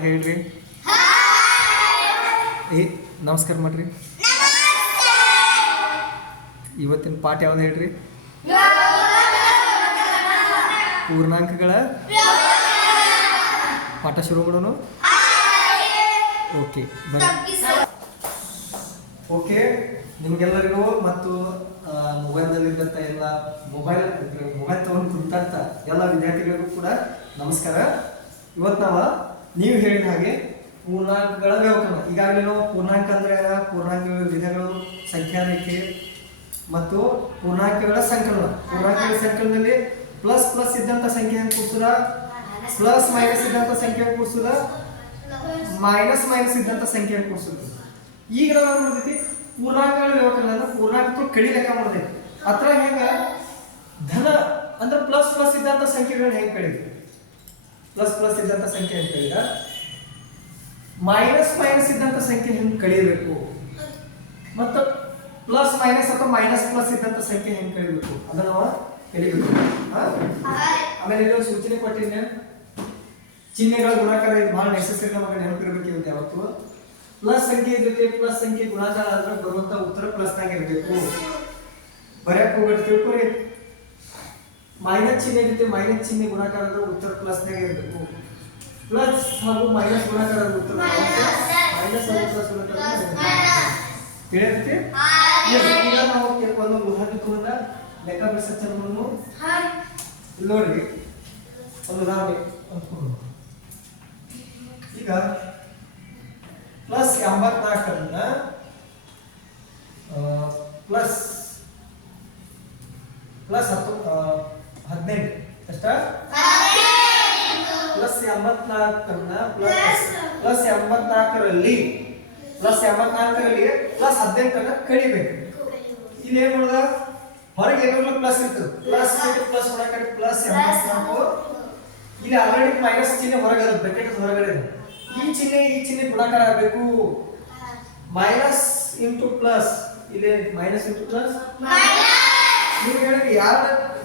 Hi ಹೇಳ್ರಿ. ಏ, ನಮಸ್ಕಾರ ಮಾಡ್ರಿ. ಇವತ್ತಿನ ಪಾಠ ಯಾವ್ದು ಹೇಳ್ರಿ? ಪೂರ್ಣಾಂಕಗಳ ಪಾಠ ಶುರು ಮಾಡೋಣ. ಓಕೆ, ಬನ್ನಿ. ಓಕೆ, ನಿಮ್ಗೆಲ್ಲರಿಗೂ ಮತ್ತು ಮೊಬೈಲ್ನಲ್ಲಿದ್ದಂಥ ಎಲ್ಲ ಮೊಬೈಲ್ ಮೊಬೈಲ್ ತಗೊಂಡು ಕುಂತಾಡ್ತಾ ಎಲ್ಲ ವಿದ್ಯಾರ್ಥಿಗಳಿಗೂ ಕೂಡ ನಮಸ್ಕಾರ. ಇವತ್ತು ನಾವು ನೀವು ಹೇಳಿದ ಹಾಗೆ ಪೂರ್ಣಾಂಕಗಳ ವ್ಯವಕಲನ ಈಗಾಗಲೇ ನಾವು ಪೂರ್ಣಾಂಕ ಅಂದರೆ ಪೂರ್ಣಾಂಕ ವಿಧಗಳು ಸಂಖ್ಯಾ ರೇಖೆ ಮತ್ತು ಪೂರ್ಣಾಂಕಗಳ ಸಂಕಲನ. ಪೂರ್ಣಾಂಕಗಳ ಸಂಕಲನದಲ್ಲಿ ಪ್ಲಸ್ ಪ್ಲಸ್ ಇದ್ದಂಥ ಸಂಖ್ಯೆ ಕೂಡಿಸುದ ಪ್ಲಸ್ ಮೈನಸ್ ಇದ್ದಂಥ ಸಂಖ್ಯೆ ಕೂಡಿಸುದ ಮೈನಸ್ ಮೈನಸ್ ಇದ್ದಂಥ ಸಂಖ್ಯೆ ಕೂಡಿಸುದು ಈಗ ನಾವು ನೋಡ್ತೀವಿ ಮಾಡ್ತೈತಿ? ಪೂರ್ಣಾಂಕಗಳ ವ್ಯವಕರಣ ಪೂರ್ಣಾಂಕಕ್ಕೆ ಕಡಿ ಲೆಕ್ಕ ಮಾಡ್ತೈತಿ ಅತ್ರ ಹೆಂಗ? ಧನ ಅಂದ್ರೆ ಪ್ಲಸ್ ಪ್ಲಸ್ ಇದ್ದಂಥ ಸಂಖ್ಯೆಗಳನ್ನ ಹೆಂಗೆ ಕಡಿದ್ವಿ ಪ್ಲಸ್ ಪ್ಲಸ್ ಇದ್ದಂಥ ಸಂಖ್ಯೆ ಅಂತ ಹೇಳಿದ? ಮೈನಸ್ ಮೈನಸ್ ಇದ್ದಂಥ ಸಂಖ್ಯೆ ಹೆಂಗ್ ಕಳಿಬೇಕು ಮತ್ತು ಪ್ಲಸ್ ಮೈನಸ್ ಅಥವಾ ಮೈನಸ್ ಪ್ಲಸ್ ಇದ್ದಂಥ ಸಂಖ್ಯೆ ಹೆಂಗ್ ಕಳಿಬೇಕು ಅದನ್ನ ನಾವು ಕಲಿಬೇಕು? ಆಮೇಲೆ ಇಲ್ಲಿ ಸೂಚನೆ ಕೊಟ್ಟಿದ್ದೆ ಚಿಹ್ನೆಗಳ ಗುಣಾಕಾರ ಇದು ಬಹಳ ನೆಸೆಸರಿ ನಮಗೆ ನೆನಪಿರ್ಬೇಕು ಇವತ್ತು ಯಾವತ್ತು. ಪ್ಲಸ್ ಸಂಖ್ಯೆ ಜೊತೆ ಪ್ಲಸ್ ಸಂಖ್ಯೆ ಗುಣಾಕಾರ ಆದ್ರೆ ಬರುವಂತ ಉತ್ತರ ಪ್ಲಸ್ ನಾಗ ಇರಬೇಕು. ಬರೆಯಕ್ ಹೋಗ್ಬೇಡಿ ತಿಳ್ಕೊರಿ ಮೈನಸ್ ಚಿಹ್ನೆ ಜೊತೆ ಮೈನಸ್ ಚಿಹ್ನೆ ಗುಣಾಕಾರ ಅಂದ್ರೆ ಉತ್ತರ ಪ್ಲಸ್ ನಾಗ ಇರಬೇಕು. ಪ್ಲಸ್ ಹಾಗೂ ಮೈನಸ್ ಗುಣಾಕಾರ ಉತ್ತರ ಮೈನಸ್ ಪ್ಲಸ್ ಗುಣಾಕಾರ ತಿಳಿಯುತ್ತೆ ಈಗ ನಾವು ಒಂದು ಉದಾಹರಣೆ ಲೆಕ್ಕ ಇಲ್ಲಿ ನೋಡ್ರಿ. ಒಂದು ಉದಾಹರಣೆ ಈಗ ಪ್ಲಸ್ ಎಂಬತ್ನಾಲ್ಕರಿಂದ ಪ್ಲಸ್ ಪ್ಲಸ್ ಹತ್ತು ಹದಿನೆಂಟು. ಎಷ್ಟ? ಪ್ಲಸ್ ಎಂಬತ್ನಾಲ್ಕನ್ನ ಪ್ಲಸ್ ಪ್ಲಸ್ ಎಂಬತ್ನಾಲ್ಕರಲ್ಲಿ ಪ್ಲಸ್ ಎಂಬತ್ನಾಲ್ಕರಲ್ಲಿ ಪ್ಲಸ್ ಹದಿನೆಂಟನ್ನ ಕಡಿಬೇಕು. ಇಲ್ಲಿ ಏನ್ ಮಾಡ್ದ? ಹೊರಗೆ ಏನಾದ್ರು ಪ್ಲಸ್ ಇರ್ತದೆ ಪ್ಲಸ್ ಪ್ಲಸ್ ಒಳಗಡೆ ಪ್ಲಸ್ ಎಂಬತ್ನಾಲ್ಕು. ಇಲ್ಲಿ ಆಲ್ರೆಡಿ ಮೈನಸ್ ಚಿಹ್ನೆ ಹೊರಗೆ ಅದ ಬ್ರಾಕೆಟ್ ಹೊರಗಡೆ. ಈ ಚಿಹ್ನೆ ಈ ಚಿಹ್ನೆ ಗುಣಾಕಾರ ಆಗಬೇಕು. ಮೈನಸ್ ಇಂಟು ಪ್ಲಸ್ ಇಲ್ಲಿ ಮೈನಸ್ ಇಂಟು ಪ್ಲಸ್ ನೀವು ಹೇಳಿದ್ರೆ ಯಾವ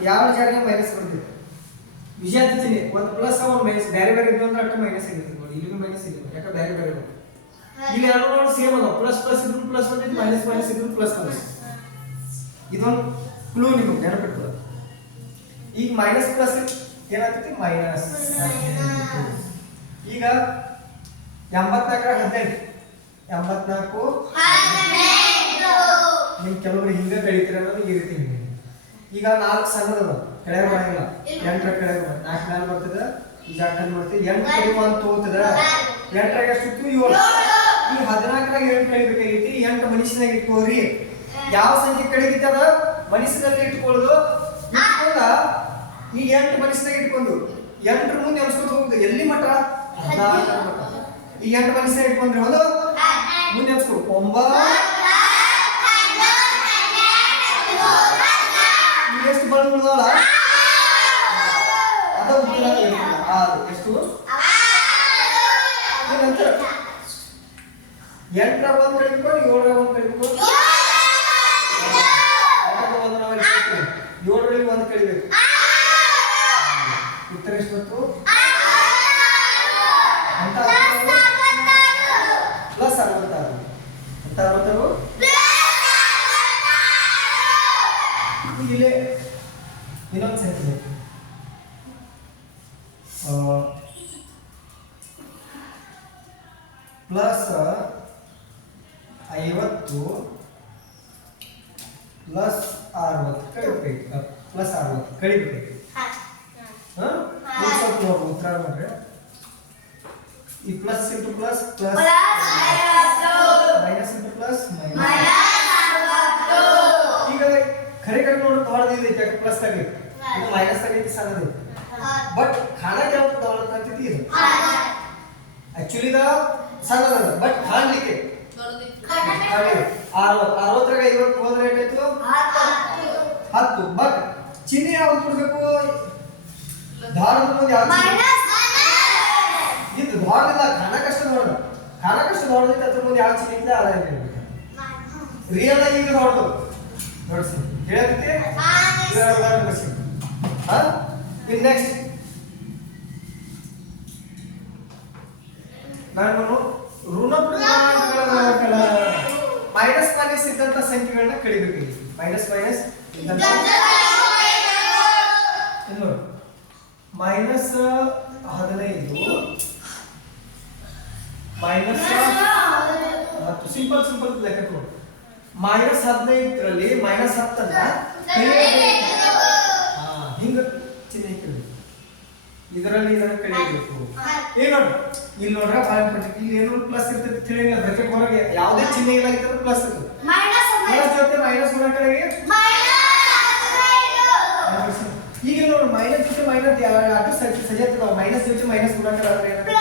ಯಾವ ಜಾಗ ಮೈನಸ್ ಬರ್ತಿದೆ ವಿಷಾದ ಚಿಹ್ನೆ ಒಂದು ಪ್ಲಸ್ ಒಂದು ಮೈನಸ್ ಬೇರೆ ಬೇರೆ ಇದ್ದು ಅಂದ್ರೆ ಅಷ್ಟು ಮೈನಸ್ ಆಗಿರ್ತದೆ ನೋಡಿ ಇಲ್ಲಿಗೂ ಮೈನಸ್ ಇದೆ ಯಾಕೆ ಬೇರೆ ಬೇರೆ. ಇಲ್ಲಿ ಎರಡು ನೋಡಿ ಸೇಮ್ ಅದ ಪ್ಲಸ್ ಪ್ಲಸ್ ಇದ್ರು ಪ್ಲಸ್ ಬಂದಿದ್ದು ಮೈನಸ್ ಮೈನಸ್ ಇದ್ರು ಪ್ಲಸ್ ಒಂದು ಇದೊಂದು ಕ್ಲೂ ನಿಮಗೆ ನೆನಪಿರ್ತದೆ ಈಗ ಮೈನಸ್ ಪ್ಲಸ್ ಏನಾಗ್ತೈತಿ? ಮೈನಸ್ ಈಗ ಎಂಬತ್ನಾಲ್ಕರ ಹದಿನೈದು. ಎಂಬತ್ನಾಲ್ಕು ನಿಮ್ ಕೆಲವರು ಹಿಂಗ ಕಳಿತೀರ ಅನ್ನೋದು ಈ ರೀತಿ ಈಗ ನಾಲ್ಕು ಸಣ್ಣದದ ಕೆಳಗೆ ಬರಂಗಿಲ್ಲ. ಎಂಟರ ಕೆಳಗೆ ಬರ ನಾಲ್ಕು ಮೇಲೆ ಬರ್ತದ ಈಗ ಅಟ್ಟನ್ ಮಾಡ್ತೀವಿ ಎಂಟು ಕಡಿಮೆ ಅಂತ ತಗೋತದ ಎಂಟರಾಗ ಎಷ್ಟು ಇತ್ತು? ಏಳು. ಈ ಹದಿನಾಲ್ಕರಾಗ ಎಂಟು ಕಳಿಬೇಕಾಗೈತಿ. ಎಂಟು ಮನುಷ್ಯನಾಗ ಇಟ್ಕೋರಿ ಯಾವ ಸಂಖ್ಯೆ ಕಡಿಗಿತ್ತದ ಮನುಷ್ಯನಲ್ಲಿ ಇಟ್ಕೊಳ್ಳೋದು. ಇಟ್ಕೊಂಡ ಈ ಎಂಟು ಮನುಷ್ಯನಾಗ ಇಟ್ಕೊಂಡು ಎಂಟರ ಮುಂದೆ ಎನ್ಸ್ಕೊತ ಹೋಗುದು. ಎಲ್ಲಿ ಹದಿನಾಲ್ಕರ ಮಠ ಈ ಎಂಟು ಮನುಷ್ಯನಾಗ ಇಟ್ಕೊಂಡ್ರೆ ಹೌದು. ಮುಂದೆ ಎನ್ಸ್ಕೊ ಒಂಬತ್ತು ಈಗ ಎಷ್ಟು ಬಳ್ಳಿ ಉಳ್ದವಲ್ಲ ಅದ ಉತ್ತರ ಹೇಳ್ತೀನಿ. ಆರು ಎಷ್ಟು ಈ ನಂತರ ಎಂಟರ ಒಂದ್ ಕಡಿಬೇಕು ಏಳರ ಒಂದ್ ಕಡಿಬೇಕು ಎಂಟರ ಒಂದ್ ನಾವು ಇಟ್ಕೊಳ್ತೀವಿ. ಏಳರಲ್ಲಿ ಒಂದ್ ಕಡಿಬೇಕು ಕಳಿಬೇಕು ಪ್ಲಸ್ ಕಳಿಬೇಕು ಹಾಂ. ಸ್ವಲ್ಪ ನೋಡ್ರಿ ಉತ್ತರ ನೋಡ್ರಿ. ಈ plus into plus plus minus into plus minus ಈಗ ಖರೆ ಖರೆ ನೋಡಿ ತೊಗೊಳದಿದೆ ಯಾಕೆ ಪ್ಲಸ್ ಆಗೈತಿ. ಇದು ಮೈನಸ್ ಆಗೈತಿ ಸಣ್ಣದು ಬಟ್ ಕಾಣಕ್ಕೆ ಯಾವ್ದು ತೊಗೊಳತ್ತಂತೈತಿ ಇದು ಆಕ್ಚುಲಿ ಇದು ಸಣ್ಣದದ ಬಟ್ ಅರವತ್ತು ಅರವತ್ತರಾಗ ಐವತ್ತು ಹೋದ್ರೆ ಏಟಾಯ್ತು ಹತ್ತು ಬಟ್ ಚಿಹ್ನೆ ಯಾವ್ದು ಕೊಡ್ಬೇಕು ಧಾರದ ಮುಂದೆ ಯಾವ್ದು? ಇದು ಕಷ್ಟ ನೋಡೋದು ನೋಡ ಕಷ್ಟ ನೋಡೋದಕ್ಕೆ ಅದ್ರ ಮುಂದೆ ಯಾವ ಚಿಹ್ನೆ ಇದೆ. ಅದ ರಿಯಲ್ ಆಗಿ ಈಗ ನೋಡೋದು ನೋಡ್ಸಿ ಹೇಳಕ್ಕೆ ನೆಕ್ಸ್ಟ್ ನಾನು ಋಣ ಮೈನಸ್ ಮೈನಸ್ ಇದ್ದಂತ ಸಂಖ್ಯೆಗಳನ್ನ ಕಳಿಬೇಕು ಇಲ್ಲಿ. ಮೈನಸ್ ಮೈನಸ್ ಮೈನಸ್ ಹದಿನೈದು. ಮೈನಸ್ ಸಿಂಪಲ್ ಸಿಂಪಲ್ ಲೆಕ್ಕ ಕೊಡು ಮೈನಸ್ ಹದಿನೈದರಲ್ಲಿ ಮೈನಸ್ ಹತ್ತನ್ನ ಕಳಿಬೇಕು. ಹಾ, ಹಿಂಗ ಚಿಹ್ನೆ ಕಳಿಬೇಕು ಇದರಲ್ಲಿ ಇದನ್ನ ಕಳಿಬೇಕು ಏ ನೋಡ್ರಿ ಇಲ್ಲಿ ನೋಡ್ರ ಭಾಳ ಇಂಪಾರ್ಟೆಂಟ್ ಇಲ್ಲಿ ಏನೋ ಪ್ಲಸ್ ಇರ್ತೈತಿ ತಿಳಿಯಂಗ ಅದಕ್ಕೆ ಹೊರಗೆ ಯಾವುದೇ ಚಿಹ್ನೆ ಇಲ್ಲ ಇದ್ರೆ ಪ್ಲಸ್ ಇರ್ತದೆ. ಮೈನಸ್ ಜೊತೆ ಮೈನಸ್ ಹೊರ ಈಗ ನೋಡು ಮೈನಸ್ ಜೊತೆ ಮೈನಸ್ ಅದು ಸಜಾತ ಮೈನಸ್ ಜೊತೆ ಮೈನಸ್ ಗುಣಾಕಾರ ಆದ್ರೆ ಏನಾಗುತ್ತೆ?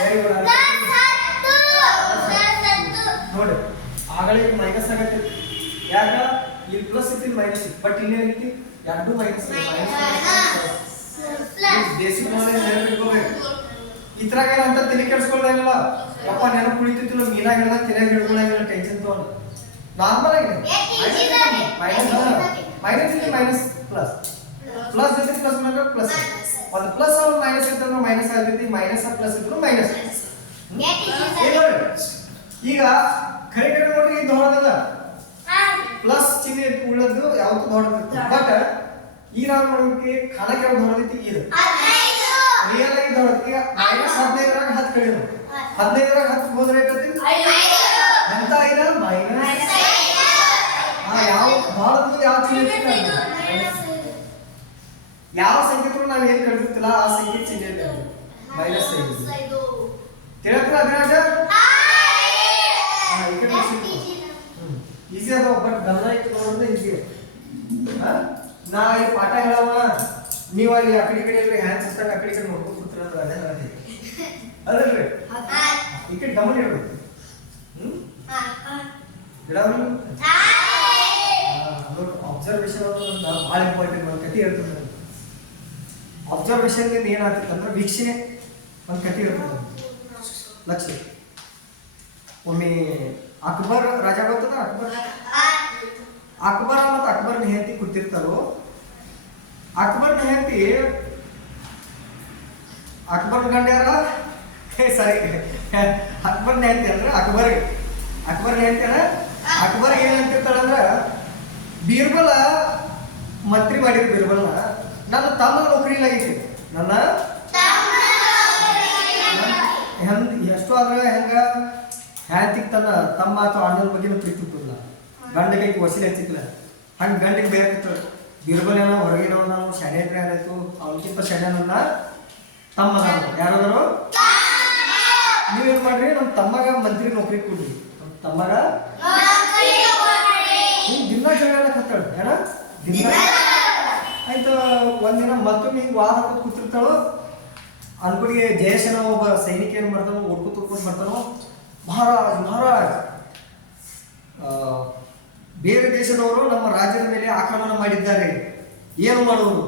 Very good. ನೋಡಿ ಆಗಲೇ ಮೈನಸ್ ಆಗತ್ತೆ ಯಾಕ ಇಲ್ಲಿ ಪ್ಲಸ್ ಇತ್ತು ಮೈನಸ್ ಇತ್ತು ಬಟ್ ಇಲ್ಲಿ ಏನೈತಿ ಎರಡು ಮೈನಸ್ ಬೇಸಿಕ್ ನಾಲೆಜ್ ನೆನಪಿಟ್ಕೋಬೇಕು ಇದ್ರಾಗ ಏನಂತ ತಲೆ ಕೆಡಿಸ್ಕೊಳ್ದಂಗಿಲ್ಲ ಯಪ್ಪ ನೆನಪು ಕುಳಿತಿತ್ತು ಮೀನಾ ಹೇಳ್ದ ತಲೆ ಹಿಡ್ಕೊಳಂಗಿಲ್ಲ ಟೆನ್ಷನ್ ತಗೊಂಡು ನಾರ್ಮಲ್ ಆಗಿ ಮೈನಸ್ ಮೈನಸ್ ಇಲ್ಲಿ ಮೈನಸ್ ಪ್ಲಸ್ ಪ್ಲಸ್ ಜೊತೆ ಪ್ಲಸ್ ಮಾಡಿದ್ರೆ ಪ್ಲಸ್ ಒಂದು ಪ್ಲಸ್ ಅವ್ರು ಮೈನಸ್ ಇದ್ರು ಮೈನಸ್ ಆಗೈತಿ ಮೈನಸ್ ಪ್ಲಸ್ ಇದ್ರು ಮೈನಸ್ ಈಗ ಕರೆ ಕರೆ ನೋಡ್ರಿ ಇದು ಹೊಡೆದಲ್ಲ ಪ್ಲಸ್ ಚಿಹ್ನೆ ಉಳ್ಳದ್ದು ಯಾವತ್ತು ಹೊಡೆದಿತ್ತು ಬಟ್ ಈಗ ನಾವು ನೋಡೋಕೆ ಖಾನಕ್ಕೆ ಯಾವ್ದು ಹೊಡೆದೈತಿ ಇದು ರಿಯಲ್ ಆಗಿ ಹೊಡೆದೈತಿ ಮೈನಸ್ ಹದಿನೈದರಾಗ ಹತ್ತು ಕಡಿಮೆ ಹದಿನೈದರಾಗ ಹತ್ತು ಹೋದ್ರೆ ಎಂತ ಐದ ಮೈನಸ್ ಯಾವ ಭಾರತದ ಯಾವ ಚಿಹ್ನೆ? ಯಾವ ಸಂಖ್ಯೆ ನಾವು ಏನ್ ಕಳಿಸ್ತಿಲ್ಲ ಆ ಸಂಖ್ಯೆ ಚಿಹ್ನೆ ಮೈನಸ್ ಐದು ಅಭಿರಾಜ? ಈಸಿ ಅದಾವ ಬಟ್ ಗಮನ ಇಟ್ಟು ನೋಡಿದ್ರೆ ಈಸಿ ನಾ ಈ ಪಾಠ ಹೇಳವ ನೀವು ಅಲ್ಲಿ ಆ ಕಡೆ ಕಡೆ ಇದ್ರೆ ಹ್ಯಾಂಡ್ ಸಿಸ್ಟಮ್ ಆ ಕಡೆ ಕಡೆ ನೋಡ್ಕೊಂಡು ಕೂತ್ರ ಅದೇ ಹೇಳೋದು. ಅದಲ್ರಿ ಈ ಕಡೆ ಗಮನ ಇಡಬೇಕು. ಹ್ಮ್? ಅಬ್ಸರ್ವೇಷನ್ ಭಾಳ ಇಂಪಾರ್ಟೆಂಟ್ ಒಂದು ಕತೆ ಇರ್ತದೆ ನಾನು ಅಬ್ಸರ್ವೇಷನ್ ಏನಾಗ್ತದೆ ಅಂದ್ರೆ ವೀಕ್ಷಣೆ ಒಂದು ಕತೆ ಇರ್ತದೆ ಲಕ್ಷ ಒಮ್ಮೆ ಅಕ್ಬರ್ ರಾಜ ಗೊತ್ತದ ಅಕ್ಬರ್? ಅಕ್ಬರ ಮತ್ತು ಅಕ್ಬರ್ನ ಹೆಂಡತಿ ಕೂತಿರ್ತಾರೋ, ಅಕ್ಬರ್ನ ಹೆಂಡತಿ, ಅಕ್ಬರ್ನ ಗಂಡ ಯಾರ ಸಾರಿ ಅಕ್ಬರ್ನ ಹೆಂಡತಿ ಅಂದ್ರೆ ಅಕ್ಬರ್. ಅಕ್ಬರ್ನ ಹೆಂಡತಿ ಅಂದ್ರೆ ಅಕ್ಬರ್ ಏನಂತಿರ್ತಾಳಂದ್ರ ಬೀರ್ಬಲ ಮಂತ್ರಿ ಮಾಡಿದ ಬೀರ್ಬಲ ನನ್ನ ತಮ್ಮ ನೌಕರಿ ಇಲ್ಲಾಗಿತ್ತು ನನ್ನ ಹೆಂಗ್ ಎಷ್ಟು ಆದ್ರೆ ಹೆಂಗ ಹ್ಯಾಂತಿಗೆ ತನ್ನ ತಮ್ಮ ಅಥವಾ ಅಣ್ಣನ ಬಗ್ಗೆ ಪ್ರೀತಿ ಇಟ್ಟಿಲ್ಲ ಗಂಡಗೆ ವಸೀಲಿ ಹಚ್ಚಿಕ್ಕಿಲ್ಲ ಹಂಗೆ ಗಂಡಿಗೆ ಬೇಕಾಗ್ತದೆ ಬೀರ್ಬಲ್ ಏನೋ ಹೊರಗಿರೋ ನಾವು ಶಾಣೆ ಇದ್ರೆ ಏನಾಯ್ತು ಅವನಕ್ಕಿಂತ ಸೆಣೆ ನನ್ನ ತಮ್ಮ ಯಾರಾದ್ರು? ನೀವೇನ್ ಮಾಡ್ರಿ? ನಮ್ಮ ತಮ್ಮಗ ಮಂತ್ರಿ ನೌಕರಿ ಕೊಡ್ರಿ. ನಮ್ಮ ತಮ್ಮಗ ಹಿಂಗ್ ದಿನ ಜಗಳ ಕತ್ತಾಳ ಏನ? ದಿನ ಆಯ್ತು ಒಂದಿನ ಮತ್ತೊಮ್ಮೆ ಹಿಂಗೆ ವಾದ ಹಾಕೋದು ಕೂತಿರ್ತಾಳು? ಅನ್ಕೊಡಿಗೆ ಜಯೇಶನ ಒಬ್ಬ ಸೈನಿಕ ಏನ್ ಮಾಡ್ತಾನೋ ಓಡ್ಕೊತ ಓಡ್ಕೊಂಡು ಬರ್ತಾನೋ ಮಹಾರಾಜ್ ಮಹಾರಾಜ್! ಆ, ಬೇರೆ ದೇಶದವರು ನಮ್ಮ ರಾಜ್ಯದ ಮೇಲೆ ಆಕ್ರಮಣ ಮಾಡಿದ್ದಾರೆ. ಏನು ಮಾಡೋರು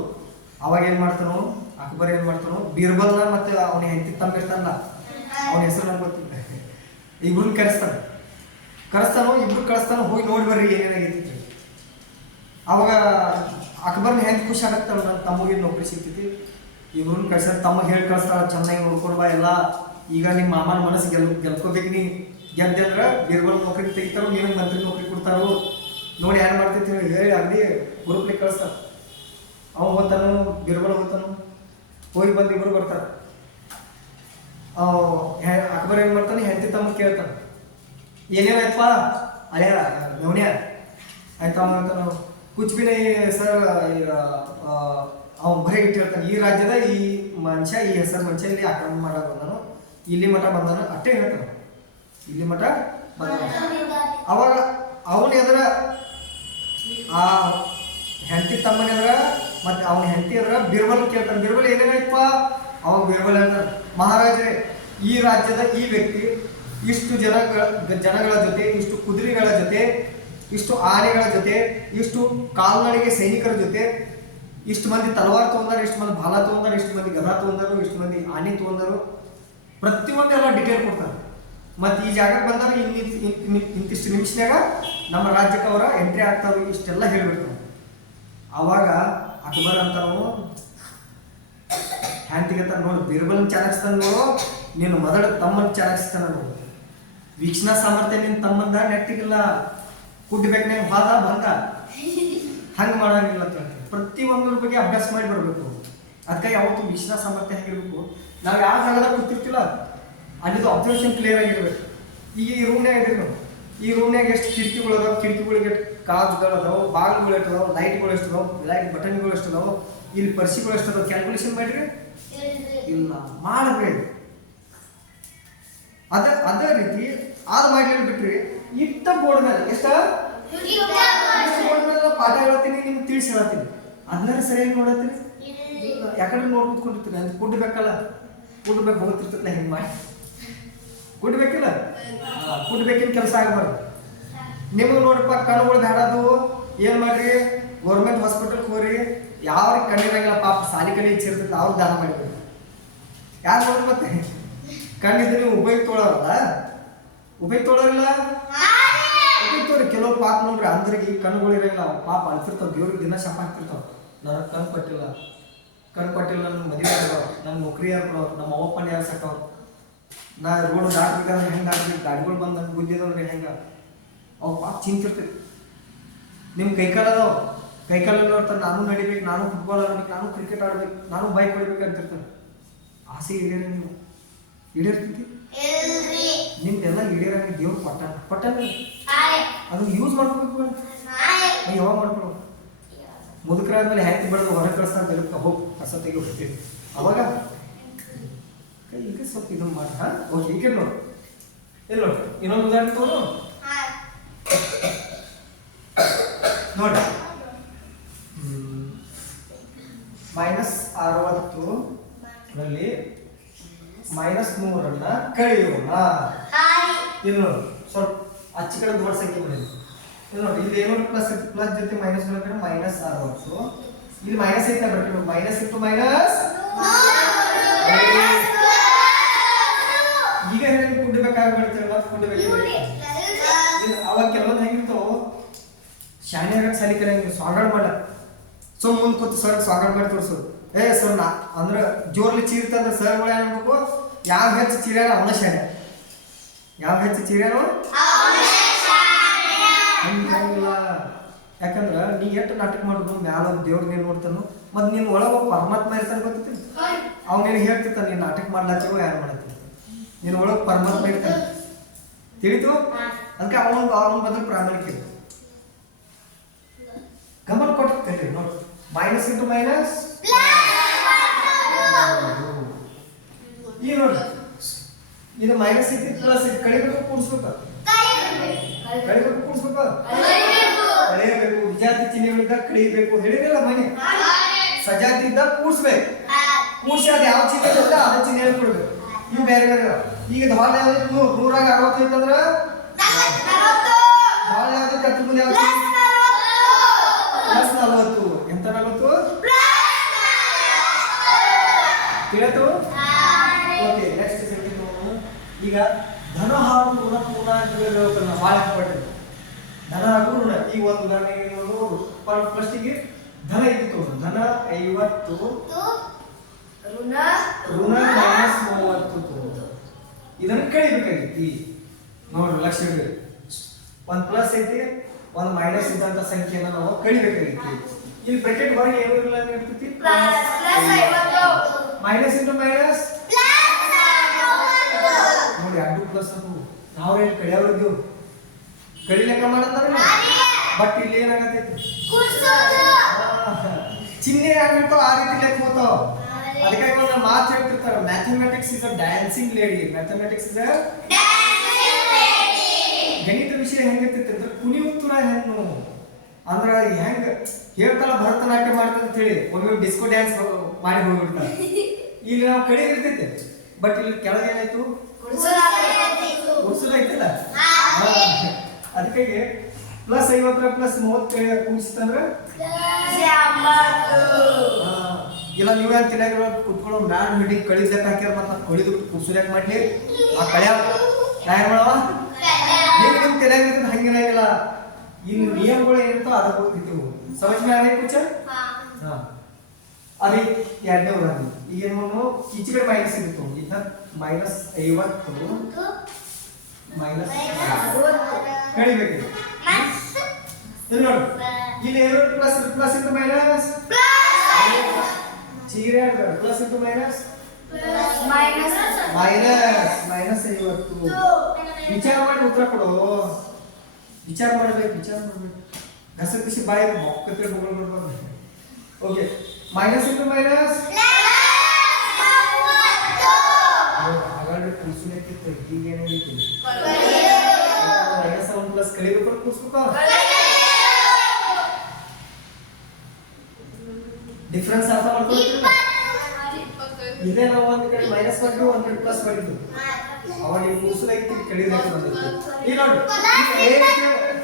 ಅವಾಗ ಏನ್ ಮಾಡ್ತಾನೋ? ಅಕ್ಬರ್ ಏನ್ ಮಾಡ್ತಾನೋ? ಬೀರ್ಬಲ್ನ ಮತ್ತೆ ಅವನ ಹೆಂಡತಿ ತಮ್ಮ ಇರ್ತಾನಲ್ಲ ಅವನ ಹೆಸರು ನಂಗೆ ಗೊತ್ತಿಲ್ಲ. ಇಬ್ರನ್ನ ಕರೆಸ್ತಾನೆ. ಕರೆಸ್ತಾನೋ ಇಬ್ರು ಕಳಿಸ್ತಾನೋ ಹೋಗಿ ನೋಡಿ ಬರ್ರಿ ಏನೇನಾಗೈತಿ. ಅವಾಗ ಅಕ್ಬರ್ನ ಹೆಂಗೆ ಖುಷಿ ಆಗತ್ತಲ್ಲ ನನ್ನ ತಮ್ಮಗೆ ನೌಕರಿ ಸಿಗ್ತೈತಿ. ಇವ್ರನ್ನ ಕಳ್ಸ ತಮ್ಮ ಹೇಳಿ ಕಳಿಸ್ತಾಳ ಚೆನ್ನಾಗಿ ನೋಡ್ಕೊಡ್ಬಾ ಎಲ್ಲ. ಈಗ ನಿಮ್ಮ ಮಾಮನ ಮನಸ್ಸು ಗೆಲ್, ಗೆಲ್ಕೋಬೇಕು ನೀ. ಗೆದ್ದೆ ಅಂದ್ರೆ ಬೀರ್ಬಲ್ ನೌಕರಿ ತೆಗಿತಾರೋ, ನಿನಗೆ ಮಂತ್ರಿ ನೌಕರಿ ಕೊಡ್ತಾರೋ. ನೋಡಿ ಯಾರು ಮಾಡ್ತೈತಿ ಹೇಳಿ ಅಲ್ಲಿ ಅಗದಿ ಗ್ರೂಪ್ಲಿ ಕಳಿಸ್ತಾರ. ಅವ ಹೋಗ್ತಾನು ಬೀರ್ಬಲ್ ಹೋಗ್ತಾನು ಹೋಗಿ ಬಂದು ಇಬ್ರು ಬರ್ತಾರೆ. ಅಕ್ಬರ್ ಏನು ಮಾಡ್ತಾನೆ, ಹೆಂಡತಿ ತಮ್ಮ ಕೇಳ್ತಾನೆ. ಏನೇನಾಯ್ತಪ್ಪ ಅಳ್ಯಾರ ಗೌಣ್ಯ ಆಯ್ತು ಅವನು ಅಂತಾನು ಕುಚ್ ಬಿ नहीं ಸರ್ ಅವ್ನು ಬರೀ ಇಟ್ಟಿರ್ತಾನೆ. ಈ ರಾಜ್ಯದ ಈ ಮನುಷ್ಯ, ಈ ಹೆಸರು ಮನುಷ್ಯ ಇಲ್ಲಿ ಆಕ್ರಮಣ ಮಾಡಕ್ ಬಂದನು. ಇಲ್ಲಿ ಮಠ ಬಂದನು. ಅಷ್ಟೇ ಹೇಳ್ತಾನೆ. ಇಲ್ಲಿ ಮಠ ಬಂದನು. ಅವಾಗ ಅವನ ಎದುರ, ಆ, ಹೆಂಡತಿ ತಮ್ಮನ ಎದುರ ಮತ್ತೆ ಅವನ ಹೆಂಡತಿ ಎದುರ ಬಿರ್ಬಲ್ ಕೇಳ್ತಾನೆ. ಬಿರ್ಬಲ್ ಏನೇನಪ್ಪ ಅವಾಗ ಬಿರ್ಬಲ್ ಹೇಳ್ತಾನೆ ಮಹಾರಾಜರೇ, ಈ ರಾಜ್ಯದ ಈ ವ್ಯಕ್ತಿ ಇಷ್ಟು ಜನಗಳ ಜನಗಳ ಜೊತೆ, ಇಷ್ಟು ಕುದುರೆಗಳ ಜೊತೆ ಇಷ್ಟು ಆನೆಗಳ ಜೊತೆ, ಇಷ್ಟು ಕಾಲ್ನಡಿಗೆ ಸೈನಿಕರ ಜೊತೆ, ಇಷ್ಟು ಮಂದಿ ತಲವಾರ್ ತಗೊಂಡರು, ಇಷ್ಟು ಮಂದಿ ಬಾಲ ತಗೊಂಡರು, ಇಷ್ಟು ಮಂದಿ ಗದಾ ತಗೊಂಡರು, ಇಷ್ಟು ಮಂದಿ ಆನೆ ತಗೊಂಡರು ಪ್ರತಿಯೊಂದು ಎಲ್ಲ ಡಿಟೇಲ್ ಕೊಡ್ತಾರೆ. ಮತ್ತೆ ಈ ಜಾಗಕ್ಕೆ ಬಂದಾಗ ಇಲ್ಲಿ ಇಂತಿಷ್ಟು ನಿಮಿಷನಾಗ ನಮ್ಮ ರಾಜ್ಯಕ್ಕೆ ಅವರ ಎಂಟ್ರಿ ಆಗ್ತಾರೆ ಇಷ್ಟೆಲ್ಲ ಹೇಳ್ಬಿಡ್ತಾರೆ. ಅವಾಗ ಅಕ್ಬರ್ ಅಂತ ನಾವು ತೆಗಿತಾನ ನೋಡಿ, ಬಿರ್ಬಲ್ ಚಾಣಕ್ಸ್ತಾನ ನೋಡು ನೀನು ಮೊದಲು ತಮ್ಮನ್ನು ಚಾಣಕ್ಸ್ತಾನ ನೋಡು. ವೀಕ್ಷಣಾ ಸಾಮರ್ಥ್ಯ ನಿನ್ನ ತಮ್ಮಂದ ನೆಟ್ಟಿಗಿಲ್ಲ. ಕುಡ್ಬೇಕು ನೀನು ಹೋದ ಬಂದ. ಹಂಗೆ ಮಾಡೋಂಗಿಲ್ಲ ಅಂತ ಹೇಳ್ತೀವಿ ಪ್ರತಿ ಒಂದ್ರ ಬಗ್ಗೆ ಅಭ್ಯಾಸ ಮಾಡಿ ಬರಬೇಕು. ಅದಕ್ಕೆ ಯಾವತ್ತು ವಿಶ್ವಾಸ ಸಾಮರ್ಥ್ಯ ಹೇಗಿರ್ಬೇಕು ನಾವು ಯಾವ ಜಾಗದಾಗ ಕೂತಿರ್ತಿಲ್ಲ, ಅಲ್ಲಿದು ಅಬ್ಸರ್ವೇಷನ್ ಕ್ಲಿಯರ್ ಆಗಿರ್ಬೇಕು. ಈಗ ಈ ರೂಮ್ನಾಗ ಇದ್ರಿ ನಾವು. ಈ ರೂಮ್ನಾಗ ಎಷ್ಟು ಕಿಟಕಿಗಳು ಅದಾವ, ಕಿಟಕಿಗಳಿಗೆ ಕಾಜುಗಳು ಅದಾವ ಬಾಗಿಲುಗಳು ಎಷ್ಟು ಅದಾವ ಲೈಟ್ಗಳು ಎಷ್ಟು ಅದಾವ ಲೈಟ್ ಬಟನ್ಗಳು ಎಷ್ಟು ಅದಾವ, ಇಲ್ಲಿ ಪರ್ಸಿಗಳು ಎಷ್ಟು ಅದಾವ ಕ್ಯಾಲ್ಕುಲೇಷನ್ ಮಾಡ್ರಿ? ಇಲ್ಲ ಮಾಡಬೇಡಿ ಅದ, ಅದೇ ರೀತಿ ಆದ ಮಾಡ್ಲಿಲ್ಲ ಬಿಟ್ರಿ, ಇಟ್ಟ ಬೋರ್ಡ್ ಮೇಲೆ ಎಷ್ಟ? ಪಾಠ ಹೇಳ್ತೀನಿ ನಿಮ್ಗೆ ತಿಳಿಸಿ ಹೇಳ್ತೀನಿ. ಅದನ್ನ ಸರಿಯಾಗಿ ನೋಡತ್ತೀರಿ? ಯಾಕಂದ್ರೆ ನೋಡಿ ಕುತ್ಕೊಂಡಿರ್ತೀನಿ. ಅದು ಕುಡ್ಬೇಕಲ್ಲ? ಕುಡ್ಬೇಕು ಹೋಗ್ತಿರ್ತಲ್ಲ ಹಿಂಗೆ ಮಾಡಿ. ಕುಡ್ಬೇಕಿಲ್ಲ? ಕುಡ್ಬೇಕಿನ ಕೆಲಸ ಆಗಬಾರ್ದು. ನಿಮಗೆ ನೋಡಪ್ಪ ಕಣ್ಣುಗಳು ಬೇಡದು ಏನು ಮಾಡ್ರಿ? ಗೌರ್ಮೆಂಟ್ ಹಾಸ್ಪಿಟಲ್ಗೆ ಹೋಗ್ರಿ. ಯಾವ ಕಣ್ಣಿರಂಗಿಲ್ಲ ಪಾಪ ಸಾಲಿ ಕಲಿ ಇಚ್ಚಿರ್ತೈತೆ ಅವ್ರು ದಾನ ಮಾಡಿದ್ರು. ಯಾರು ನೋಡ್ರಿ ಮತ್ತೆ? ಕಣ್ಣಿದ್ರೆ ನೀವು ಉಪಯೋಗ ತೊಳೋರಲ್ಲ ಉಪಯೋಗ ತೊಗೊಳೋರಿಲ್ಲ ತೊಗೊಳ್ರಿ ಕೆಲವು ಪಾಪ ನೋಡ್ರಿ, ಅಂದ್ರಿಗೆ ಕಣ್ಣುಗಳು ಇರಂಗಿಲ್ಲ ಪಾಪ ಅಳ್ತಿರ್ತಾವ, ದೇವ್ರಿಗೆ ದಿನ ಶಾಪ ಹಾಕ್ತಿರ್ತಾವ. ನನಗೆ ಕಣ್ ಕೊಟ್ಟಿಲ್ಲ. ಕಣ್ ಕೊಟ್ಟಿಲ್ಲ ನನ್ನ ಮದುವೆ ಆಗ್ರ ನನ್ನ ನೌಕರಿ ಕೊಡೋರು ನಮ್ಮ ಅವ್ವಪ್ಪನ ಯಾರು ಸಾಕವ್ರು ನಾ ರೋಡ್ ದಾಟ್ಬೇಕಾದ್ರೆ ಹೆಂಗೆ ಆಗ್ಬೇಕು ಗಾಡಿಗಳು ಬಂದು ನಂಗೆ ಗುದ್ದಿದವ್ರಿ ಹೆಂಗೆ ಅವು ಪಾಪ ಚಿಂತಿರ್ತೈತಿ ನಿಮ್ಮ ಕೈಕಾಲ ಅದಾವ. ಕೈಕಾಲಲ್ಲಿ ನೋಡ್ತಾರೆ, ನಾನು ನಡಿಬೇಕು, ನಾನು ಫುಟ್ಬಾಲ್ ಆಡ್ಬೇಕು, ನಾನು ಕ್ರಿಕೆಟ್ ಆಡ್ಬೇಕು, ನಾನು ಬೈಕ್ ಹೊಡಿಬೇಕು ಅಂತಿರ್ತೀನಿ ಆಸೆ ಈಡೇರಿ ನೀವು. ಈಡೇರ್ತೈತಿ ನಿಮ್ದೆಲ್ಲ ಈಡೇರಂಗೆ ದೇವ್ರು ಕೊಟ್ಟ ಕೊಟ್ಟಾನ? ಅದನ್ನ ಯೂಸ್ ಮಾಡ್ಕೋಬೇಕು ಬೇಡ? ಯಾವಾಗ ಮಾಡ್ಕೊಳು ಮುದುಕರಾದ್ಮೇಲೆ ಹ್ಯಾಕಿ ಬೆಳೆದು ಹೊರಗೆ ಕಳಿಸ್ತಾನೆ ಬೆಳಕ ಹೋಗಿ ಕಸ ತೆಗಿ ಹೋಗ್ತೀವಿ ಅವಾಗ? ಈಗ ಸ್ವಲ್ಪ ಇದನ್ನ ಮಾಡಿ. ಹಾಂ? ಓಕೆ ಈಗ ನೋಡು. ಇಲ್ಲಿ ನೋಡಿ. ಇನ್ನೊಂದು ಉದಾಹರಣೆ ತೋರು ನೋಡಿ. ಮೈನಸ್ ಅರವತ್ತು ರಲ್ಲಿ ಮೈನಸ್ ಮೂರನ್ನ ಕಳೆಯೋಣ. ಇಲ್ಲಿ ನೋಡಿ ಸ್ವಲ್ಪ ಆಚೆ ಕಡೆ ದೊಡ್ಡ ಸಂಖ್ಯೆ ಬಂದಿದೆ. ಇಲ್ಲಿ ನೋಡಿ, ಇಲ್ಲಿ ಏನು ಪ್ಲಸ್ ಪ್ಲಸ್ ಜೊತೆ ಮೈನಸ್ ಬರ್ಬೇಕಾದ್ರೆ ಮೈನಸ್ ಅರವತ್ತು ಇಲ್ಲಿ ಮೈನಸ್ ಐತೆ ಬರ್ಬೇಕು ಮೈನಸ್ ಇತ್ತು ಮೈನಸ್ ಈಗ ಹೇಗೆ ಕುಡ್ಬೇಕಾಗ್ಬಿಡ್ತೇವೆ ಮತ್ತೆ ಕುಡ್ಬೇಕು ಅವಾಗ ಕೆಲವೊಂದು ಹೆಂಗಿರ್ತಾವ ಶಾಣೆ ಹಾಕಿ ಸಾಲಿ ಕಲಿಯಂಗಿಲ್ಲ ಸ್ವಾಗತ ಮಾಡ. ಸೊ ಮುಂದೆ ಕೂತು ಸರ್ ಸ್ವಾಗತ ಮಾಡಿ ತೋರಿಸು ಏ ಸರ್ ನಾ, ಅಂದ್ರೆ ಜೋರ್ಲಿ ಚೀರ್ತಂದ್ರೆ ಸರ್ಗಳು ಏನ್ಬೇಕು ಅನ್ಬೇಕು. ಯಾವ ಹೆಚ್ಚು ಚೀರ ಅವನ ಶಾಣೆ ಯಾವ ಹೆಚ್ಚು ಚೀರ್ಯಾನೋ ಹಂಗಿಲ್ಲ. ಯಾಕಂದ್ರ ನೀ ಎಷ್ಟು ನಾಟಕ ಮಾಡುದು ಮ್ಯಾಲ ದೇವ್ರ ನೀನು ನೋಡ್ತಾನು ಮತ್ ನೀನ್ ಒಳಗ ಪರಮಾತ್ಮ ಇರ್ತಾನೆ ಗೊತ್ತಿತ್ತು ಅವ್ನು ನಿನಗೆ ಹೇಳ್ತಿರ್ತಾನೆ ನೀನ್ ನಾಟಕ ಮಾಡ್ಲಾತಿರೋ ಯಾರು ಮಾಡತ್ತಿ ನೀನ್ ಒಳಗೆ ಪರಮಾತ್ಮ ಇರ್ತಾನೆ. ತಿಳಿತು? ಅದಕ್ಕೆ ಅವನ ಅವನ ಬದಲು ಪ್ರಾಮಾಣಿಕ. ಗಮನ ಕೊಟ್ಟು ಕಲಿ ನೋಡಿ. ಮೈನಸ್ ಇಂಟು ಮೈನಸ್ ಈ ನೋಡಿ. ಇದು ಮೈನಸ್ ಇತ್ತು ಪ್ಲಸ್ ಇತ್ತು ಕಳಿಬೇಕು ಕೂಡಿಸ್ಬೇಕು. ಕಳಿಬೇಕು ಕೂಡಿಸ್ಬೇಕು. ಕಳೆಯಬೇಕು. ವಿಜಾತಿ ಚಿಹ್ನೆಗಳಿಂದ ಕಳಿಬೇಕು. ಹೇಳಿದ್ರಲ್ಲ ಮನೆ? ಸಜಾತಿ ಇದ್ದ ಕೂಡಿಸ್ಬೇಕು. ಕೂಡಿಸಿ ಅದು ಯಾವ ಚಿಹ್ನೆ ಇರುತ್ತೆ ಅದ ಚಿಹ್ನೆ ಕೊಡ್ಬೇಕು. ಇವು ಬೇರೆ ಬೇರೆ ಈಗ ಧಾಳ ಯಾವ್ದು ನೂರು ನೂರಾಗ ಅರವತ್ತು ಅಂದ್ರೆ ಧಾಳ ಯಾವ್ದು ಹತ್ತು ಮುಂದೆ ಯಾವ್ದು ಪ್ಲಸ್ ನಲವತ್ತು. ಎಂತ ನಲವತ್ತು? ತಿಳಿತು ಓಕೆ ನೆಕ್ಸ್ಟ್ ಸೆಕೆಂಡ್ ನೋಡೋಣ ಈಗ ಧನ ಹಾಗೂ ಋಣ ಪೂರ್ಣಾಂಕಗಳು ಭಾಳ ಇಂಪಾರ್ಟೆಂಟ್ ಧನ ಹಾಗೂ ಋಣ ಈ ಒಂದು ನೋಡು. ಫಸ್ಟಿಗೆ ಧನ ಇತ್ತು ಧನ ಐವತ್ತು ಋಣ ಮೈನಸ್ ಮೂವತ್ತು. ಇದನ್ನು ಇದನ್ನ ಕಳಿಬೇಕಾಗಿತ್ತು. ನೋಡ್ರಿ ಲಕ್ಷ ಒಂದು ಪ್ಲಸ್ ಐತಿ ಒಂದು ಮೈನಸ್ ಇದ್ದಂತ ಸಂಖ್ಯೆಯನ್ನು ನಾವು ಕಳಿಬೇಕಾಗಿತ್ತು. ಇಲ್ಲಿ ಬ್ರಾಕೆಟ್ ಹೊರಗೆ ಏನು ಇಲ್ಲ ಇರ್ತೈತಿ ಮೈನಸ್ ಇಂಟು ಮೈನಸ್ ನೋಡಿ ಎರಡು ಪ್ಲಸ್ ಅದು ನಾವು ಏನು ಕಡಿಯೋರಿದ್ದೆವು ಕಡಿ ಲೆಕ್ಕ ಮಾಡಂದ್ರೆ ಬಟ್ ಇಲ್ಲಿ ಏನಾಗತೈತಿ ಚಿಹ್ನೆ ಆಗಿರ್ತಾವ ಆ ರೀತಿ ಲೆಕ್ಕ ಹೋಗ್ತಾವ ಅದಕ್ಕೆ ಇವಾಗ ಮಾತು ಹೇಳ್ತಿರ್ತಾರೆ mathematics is a dancing lady mathematics is a ಗಣಿತ ವಿಷಯ ಹೆಂಗಿರ್ತೈತಿ ಅಂದ್ರೆ ಉತ್ತರ ಹೆಣ್ಣು. ಅಂದ್ರ ಹೆಂಗ ಹೇಳ್ತಾರ ಭರತನಾಟ್ಯ ಮಾಡ್ತಂತ ಅಂತ ಹೇಳಿ ಒಮ್ಮೆ ಡಿಸ್ಕೋ ಡ್ಯಾನ್ಸ್ ಮಾಡಿ ಹೋಗ್ಬಿಡ್ತಾರೆ. ಇಲ್ಲಿ ನಾವು ಕಡೆ ಇರ್ತೈತೆ. ಬಟ್ ಇಲ್ಲಿ ಕೆಳಗೆ ಏನಾಯ್ತು? ಉಸಿರು ಐತಲ್ಲ ಅದಕ್ಕೆ ಪ್ಲಸ್ ಐವತ್ತರ ಪ್ಲಸ್ ಮೂವತ್ತು ಕೂಡಿಸ್ತಂದ್ರ ಇಲ್ಲ ನೀವೇ ತಿಳಿಯಾಗಿರೋ ಕುತ್ಕೊಳ್ಳೋ ಮ್ಯಾನ್ ಮೀಟಿಂಗ್ ಕಳಿದ್ಲಕ್ಕ ಹಾಕ್ಯಾರ ಮತ್ತೆ ಕಳಿದು ಕುಸುರ್ಯಾಕ ಮಾಡ್ಲಿ. ಆ ಕಳ್ಯಾವ ನಾ ಏನ್ ಮಾಡವ ನೀವು ನಿಮ್ ತಿಳಿಯಾಗಿರ್ತದೆ ಹಂಗಿರಂಗಿಲ್ಲ ಇನ್ನು ನಿಯಮಗಳು ಏನಿರ್ತಾವ ಅದಕ್ಕೆ ಹೋಗ್ತಿತ್ತು ಸಮಜ್ ಮೇ ಆನೆ ಕುಚ ಹಾ. ಅದೇ ಎರಡನೇ ಉದಾಹರಣೆ ಈಗ ಏನು ಈಚೆ ಕಡೆ ಮೈನಸ್ ಇತ್ತು ಈಗ ಮೈನಸ್ ಐವತ್ತು ಮೈನಸ್ ಕಳಿಬೇಕು ಇಲ್ಲಿ ನೋಡಿ ಇಲ್ಲಿ ಏನು plus plus into minus ಚೀರೆ plus into minus minus minus ಐವತ್ತು ವಿಚಾರ ಮಾಡಿ ಉತ್ತರ ಕೊಡು ವಿಚಾರ ಮಾಡಬೇಕು ವಿಚಾರ ಮಾಡ್ಬೇಕು ಗಸ ಬಿಸಿ ಬಾಯಿ ಮೊಕ್ಕ ಮಾಡ್ಬಾರ್ದು ಓಕೆ ಮೈನಸ್ ಇಂಟು ಮೈನಸ್? ಹಾಗಾದ್ರೆ ಕೂಸುನಕ್ಕಿತ್ತು ಈಗ ಏನಾಗಿತ್ತು ಮೈನಸ್ ಒನ್ ಪ್ಲಸ್ ಕಲಿಬೇಕು ಕೂಸ್ಬೇಕು ಡಿಫ್ರೆನ್ಸ್ ಅರ್ಥ ಮಾಡ್ಕೊಳ್ತೀವಿ ಇದೇ ನಾವು ಒಂದ್ ಕಡೆ ಮೈನಸ್ ಮಾಡಿದ್ವಿ ಒಂದ್ ಕಡೆ ಪ್ಲಸ್ ಮಾಡಿದ್ವಿ ಅವಾಗ ನೀವು ಕೂಸುನಾಗಿತ್ತು ಕಡಿದಾಗಿ ಬಂದಿತ್ತು ಈಗ ನೋಡಿ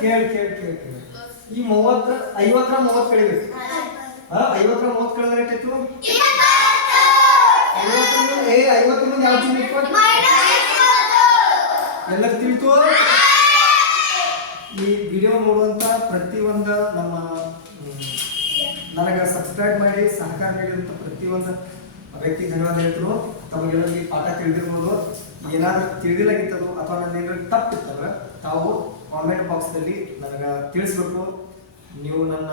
ಕೇಳಿ ಕೇಳಿ, ಕೇಳ್ ಈ ಮೂವತ್ತ ಐವತ್ತರ ಮೂವತ್ತು ಕಳಿಬೇಕು ಐವತ್ತರ ಮೂವತ್ತು ಕಳೆದ ರೇಟ್ ಇತ್ತು. ಮುಂದೆ ಏ ಐವತ್ತರ ಮುಂದೆ ಯಾವ ಚಿಹ್ನೆ ಇಟ್ಕೊಂಡು ಎಲ್ಲ ತಿಳಿತು ಈ ವಿಡಿಯೋ ನೋಡುವಂತ ಪ್ರತಿಯೊಂದು ನಮ್ಮ ನನಗೆ ಸಬ್ಸ್ಕ್ರೈಬ್ ಮಾಡಿ ಸಹಕಾರ ನೀಡಿದಂಥ ಪ್ರತಿಯೊಂದು ವ್ಯಕ್ತಿ ಧನ್ಯವಾದ ಹೇಳ್ತರು ತಮಗೆಲ್ಲರಿಗೆ ಪಾಠ ತಿಳಿದಿರ್ಬೋದು. ಏನಾದರೂ ತಿಳಿದಿಲ್ಲಾಗಿತ್ತದು ಅಥವಾ ನನ್ನ ಏನಾದ್ರು ತಪ್ಪಿತ್ತಂದ್ರೆ ತಾವು ಕಾಮೆಂಟ್ ಬಾಕ್ಸ್ನಲ್ಲಿ ನನಗೆ ತಿಳಿಸ್ಬೇಕು. ನೀವು ನನ್ನ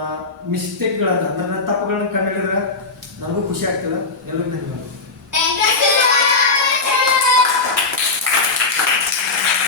ಮಿಸ್ಟೇಕ್ಗಳನ್ನು ನನ್ನ ತಪ್ಪುಗಳನ್ನ ಕಂಡುಹಿಡಿದ್ರೆ ನನಗೂ ಖುಷಿ ಆಗ್ತದೆ. ಎಲ್ಲರಿಗೂ ಧನ್ಯವಾದ